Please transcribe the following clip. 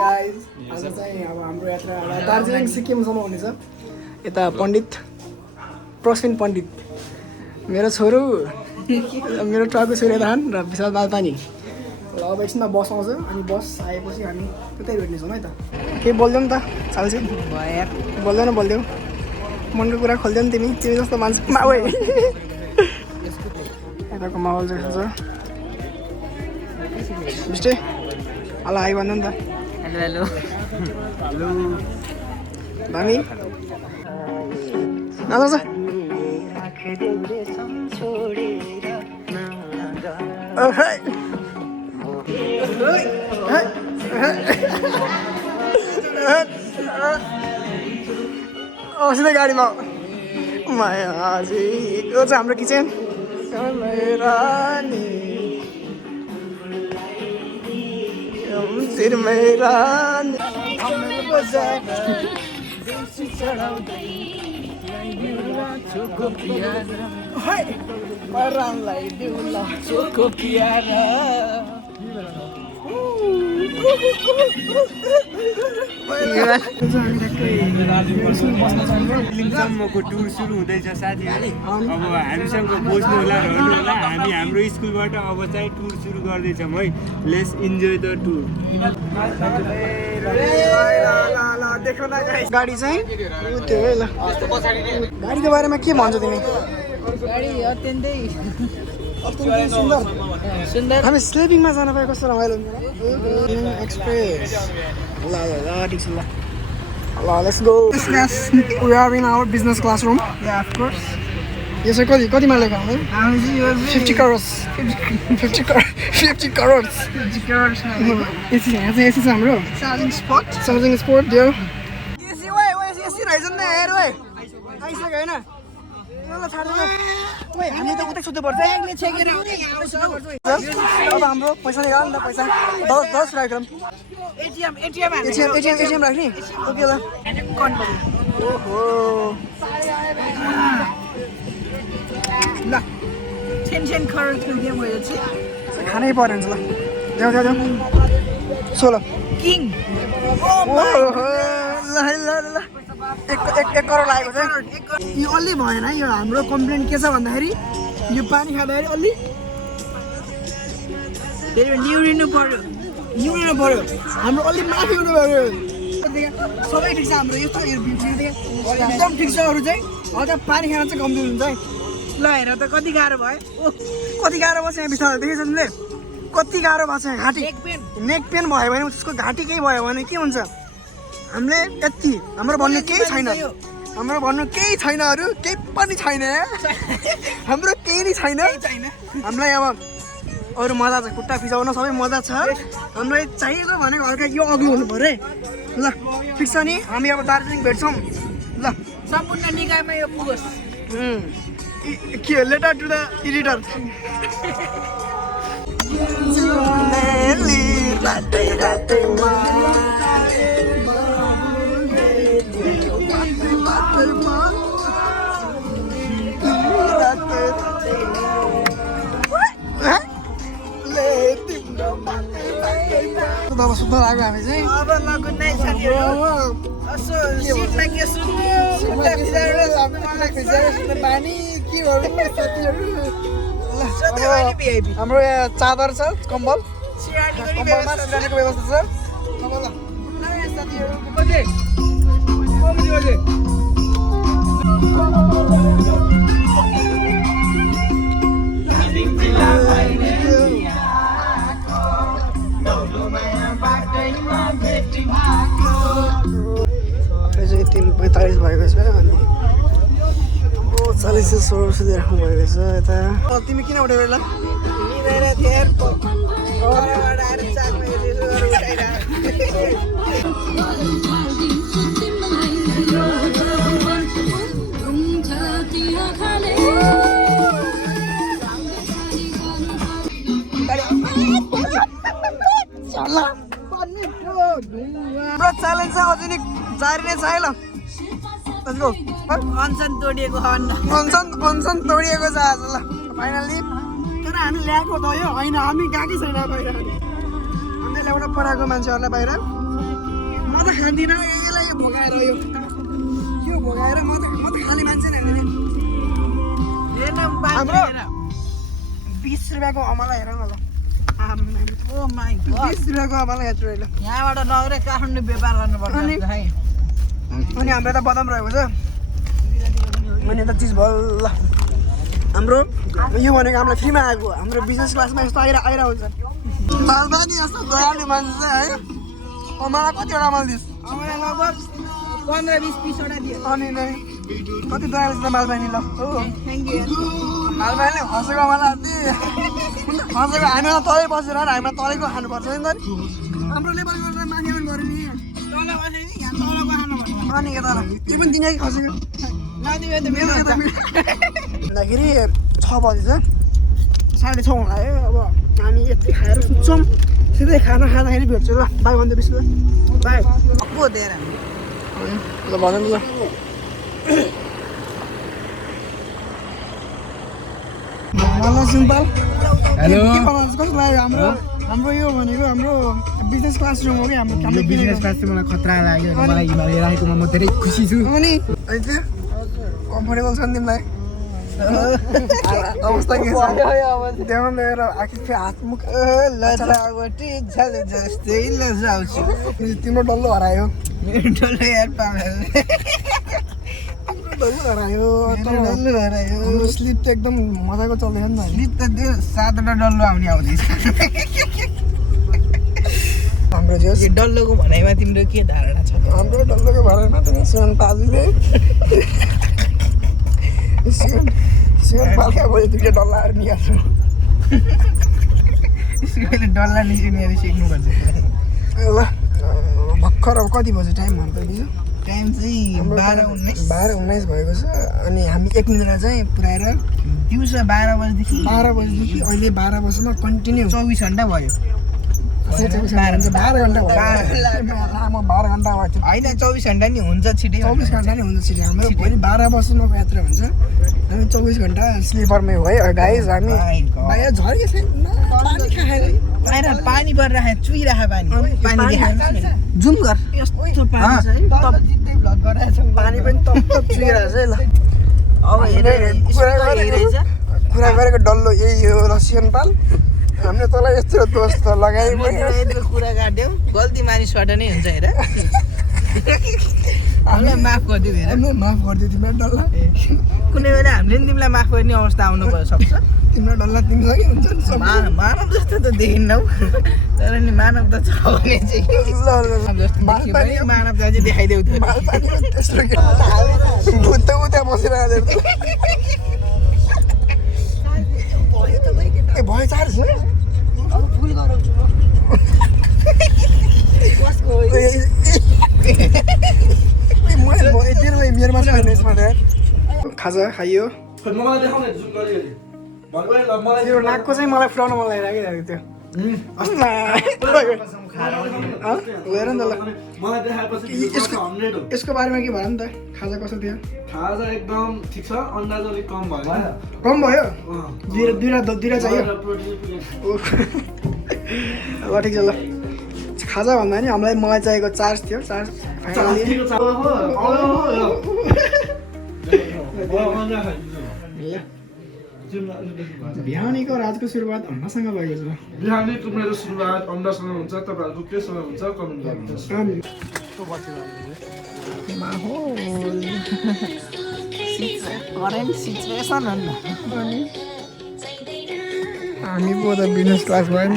Guys आज चाहिँ अब हाम्रो यात्रा दार्जिलिङ सिक्किमसम्म हुनेछ। यता पण्डित प्रसिन पण्डित मेरो छोरो मेरो ट्रकको सूर्यदान र विशाल बालपानी। ल अब एकछिनमा बस आउँछ अनि बस आएपछि हामी त्यतै भेट्नेछौँ है त। के बोल्दैौ नि त चाल्छ बोल्दैन बोल्देऊ मनको कुरा खोल्दैौ नि तिमी जस्तो मान्छे माउ यताको माहौल चाहिँ छ बिस्टे अल आइ भन्नु नि त। हेलो हेलो भामी नाच्छ सिधै गाडीमा माया यो चाहिँ हाम्रो किचन दार्जिलिङसम्मको टुर सुरु हुँदैछ साथीहरू। अब हामीसँग बस्नु होला रहनु होला। हामी हाम्रो स्कुलबाट अब चाहिँ टुर सुरु गर्दैछौँ है। Let's enjoy the tour. गाडी चाहिँ त्यो है ल गाडीको बारेमा के भन्छ तिमी? गाडी अत्यन्तै सुन्दर। हामी स्लिपिङमा जान पाए कस्तो रमाइलो हुन्छ एक्सप्रेस। ल ठिक छ ल let's go. We are in our business classroom. Of course यो चाहिँ कतिमा लेखा हो? 50 करोड 50 करोड एसी यहाँ चाहिँ एसी छ हाम्रो चार्जिङ स्पट दियो। एसी एसी रहेछ नि हेर ओए आइसक्यो होइन हामीले त उतै सुत्नु पर्छ। अब हाम्रो पैसा निकाल नि त पैसा 10 राख्छौँ। एटिएम राख्ने ओके ल ओहो ल 10 करोड किन भयो चाहिँ खानै पर्यो हुन्छ ल देऊ 16 किङ ल एक करोड लागेको छ। यो अलि भएन यो हाम्रो कम्प्लेन के छ भन्दाखेरि यो पानी खाँदाखेरि अलि निउरिनु पर्यो हाम्रो अलि माथि हुनु पर्यो। सबै ठिक छ हाम्रो यो एकदम ठिक छ। अरू चाहिँ हल्का पानी खान चाहिँ कम्ती हुन्छ है। ल हेर त कति गाह्रो भयो। कति गाह्रो भयो यहाँ बिस्तारै देखेछ तिमीले कति गाह्रो भएको छ घाँटी नेक पेन भयो भने त्यसको घाँटी केही भयो भने के हुन्छ? हामीले यति हाम्रो भन्नु केही छैन अरू केही पनि छैन हाम्रो केही नै छैन। हामीलाई अब अरू मजा छ खुट्टा फिजाउन सबै मजा छ। हामीलाई चाहिएको भनेको हल्का यो अग्लो हुनु पऱ्यो है। ल ठिक छ नि हामी अब दार्जिलिङ भेट्छौँ ल सम्पूर्ण निकायमा यो पुगोस्। के लेटर टु द एडिटर अब सुत्न लाग्यो हामी चाहिँ अब नगुन्दै साथीहरु असो सिटमा के सुत्नु पानी के गर्नु साथीहरु। सधैँ भिआइपी हाम्रो यहाँ चादर छ कम्बल सिरानीको सिरानीको व्यवस्था छ। अब ल साथीहरु बजे चाहिँ 3:45 भएको छ अनि 40 16 સુધી राख्नु भएको छ यता। तिमी किन उठेर ल निरेर थेर परबाट आएर चाकमा यसो गरेर ब्रो च्यालेन्ज चाहिँ अझै नि जारी नै छ है ल लेट्स गो। अनसन तोडिएको अनसन तोडिएको छ आज ल फाइनली तर हामी ल्याएको त यो होइन हामी गएकै छैन बाहिर हामीले ल्याउन पठाएको मान्छेहरूलाई बाहिर म त खाँदिनँ यसलाई भोगाएर यो भोगाएर म त खाने मान्छे नै होइन हाम्रो 20 रुपियाँको अमला हेर न ल 20 रुपियाँको अमला हेर्छु ल यहाँबाट लगेर काठमाडौँ व्यापार गर्नुपर्छ अनि हाम्रो त बदाम रहेको छ अनि यता चिज बल्ल हाम्रो यो भनेको हामीलाई फ्रीमा आएको हाम्रो बिजनेस क्लासमा यस्तो आइरा हुन्छ मालबानी जस्तो दयालु मान्छे है मलाई कतिवटा माल दिस् मलाई लगभग 15-20 पिसवटा दियो अनि नै कति दयालु छ मालबानी ल हो थ्याङ्क यू मालबानीले खसेको मलाई खसेको हामीलाई तलै बसेर हामीलाई तलेको खानुपर्छ नि त हाम्रो लेबर गरेर माथि पनि गऱ्यो नि तल बस्यो नि यहाँ तलको खानु भन्नु अनि यता त्यो पनि दिने कि खसेको नदियो त मेरो भन्दाखेरि 6 बजी छ 6:30 आयो अब हामी यति खाएर सुत्छौँ सिधै खाना खाँदाखेरि भेट्छु ल बाई भन्दै बिस बाई पो दिएर ल भन ल मलाई सिम्पल हेलो कस्तो लाग्यो हाम्रो यो भनेको हाम्रो बिजनेस क्लासरुम हो कि हाम्रो बिजनेस क्लास चाहिँ मलाई खतरा लाग्यो मलाई हिमालय राखेकोमा म धेरै खुसी छु अनि अहिले कम्फर्टेबल छ नि तिमीलाई अवस्था के छ त्यहाँ लिएर आखिर हात मुख लजावटी झल जस्तै लजाउँछु तिम्रो डल्लो हरायो मेरो डल्लो यार पागल डल्लो हरायो डल्लो हरायो स्लिप त एकदम मजाको चल्दैछ नि त स्लिप त त्यो 7वटा डल्लो आउने आउँदैछ हाम्रो जो यो डल्लोको भनाइमा तिम्रो के धारणा छ हाम्रो डल्लोको भरमा त सिमन पालुले सिमन पालका भयो दुईटा डल्लाहरू निकाल्छु यसले डल्ला निस्किनेहरू सिक्नुपर्छ ल भर्खर अब कति बज्यो टाइम भन्नु पर्यो टाइम चाहिँ 12:19 12:19 भएको छ अनि हामी 1 मिनेट चाहिँ पुऱ्याएर दिउँसो 12 बजेदेखि 12 बजेदेखि अहिले 12 बजेसम्म कन्टिन्यू 24 घन्टा भयो 12 घन्टा भयो लामो 12 घन्टा भयो होइन 24 घन्टा नि हुन्छ छिटै 24 घन्टा नै हुन्छ छिटो हाम्रो भोलि 12 बजेसम्मको यात्रा हुन्छ हामी 24 घन्टा स्लिपरमै हो है गाइज हामी बाहिर झर्के छैन पानी खाएर बाहिर पानी परिरहेको चुइरहेको पानी देखाएको जुम गर यस्तो पानी छ है तब जित्दै भ्लग गरिरहेको पानी पनि तप चुइरहेको छ है ल अब हेरेछ कुरा गरेको डल्लो यही हो रसियन पाल हामीले तँलाई यस्तो दोस्त लगाइ यत्रो कुरा काट्यौ गल्ती मानिसबाट नै हुन्छ हेर हामीलाई माफ गरिदियो हेर माफ गरिदियो तिमीलाई डल्ला कुनै बेला हामीले नि तिमीलाई माफ गर्ने अवस्था आउनु सक्छ तिम्रो डल्ला तिमीसँगै हुन्छ नि सब मानव जस्तो त देखिन्नौ तर नि मानवता छ भने चाहिँ जस्तो देखियो भने मानवता चाहिँ देखाइदेऊ त त्यस्तो के भुत त उता बसिरहेको ए भयो चार्ज फुल गराउँछु मेरोमा छैन यसमा खाजा खाइयो त्यो नाकको चाहिँ मलाई फुटाउन मन लागिरहेको थियो हेर नि त ल यसको बारेमा के भयो नि त खाजा कस्तो थियो खाजा एकदम ठिक छ अन्दाज अलिक कम भयो कम भयो दुईवटा चाहियो ल ठिक छ ल खाजा भन्दा नि हामीलाई मलाई चाहिएको चार्ज थियो चार्ज बिहानीको रातको सुरुवात अन्डासँग भएको छ बिहानीको मेरो सुरुवात अन्डासँग हुन्छ तपाईँहरूको केसँग हुन्छ कमेन्ट गर्नुहोस् हामी पो त बिजनेस क्लास भयो नि